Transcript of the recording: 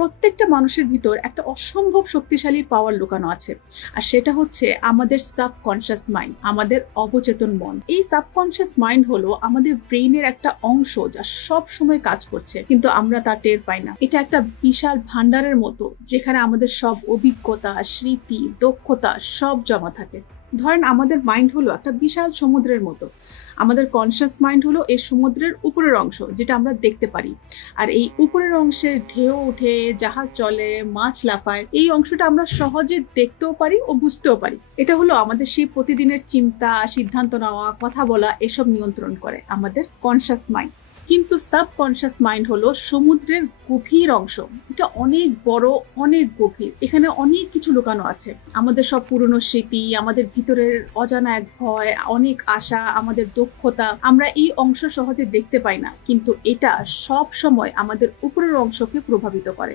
প্রত্যেকটা মানুষের ভিতর একটা অসম্ভব শক্তিশালী পাওয়ার লুকানো আছে। আর সেটা হচ্ছে আমাদের সাবকনশিয়াস মাইন্ড আমাদের অবচেতন মন। এই সাবকনশিয়াস মাইন্ড হলো আমাদের ব্রেইনের একটা অংশ যা সব সময় কাজ করছে, কিন্তু আমরা তা টের পাই না। এটা একটা বিশাল ভান্ডারের মতো, যেখানে আমাদের সব অভিজ্ঞতা, স্মৃতি, দক্ষতা সব জমা থাকে। ধরেন আমাদের মাইন্ড হলো একটা বিশাল সমুদ্রের মতো। আমাদের কনসিয়াস মাইন্ড হলো এই সমুদ্রের উপরের অংশ, যেটা আমরা দেখতে পারি। আর এই উপরের অংশের ঢেউ ওঠে, জাহাজ চলে, মাছ লাফায়, এই অংশটা আমরা সহজে দেখতেও পারি ও বুঝতেও পারি। এটা হলো আমাদের সেই প্রতিদিনের চিন্তা, সিদ্ধান্ত নেওয়া, কথা বলা, এসব নিয়ন্ত্রণ করে আমাদের কনসিয়াস মাইন্ড কিন্তু সাবকনশিয়াস মাইন্ড হলো সমুদ্রের গভীর অংশ। এটা অনেক বড়, অনেক গভীর। এখানে অনেক কিছু লুকানো আছে। আমাদের সব পুরনো স্মৃতি, আমাদের ভিতরের অজানা এক ভয়, অনেক আশা, আমাদের দক্ষতা, আমরা এই অংশ সহজে দেখতে পাই না। কিন্তু এটা সব সময় আমাদের উপরের অংশকে প্রভাবিত করে।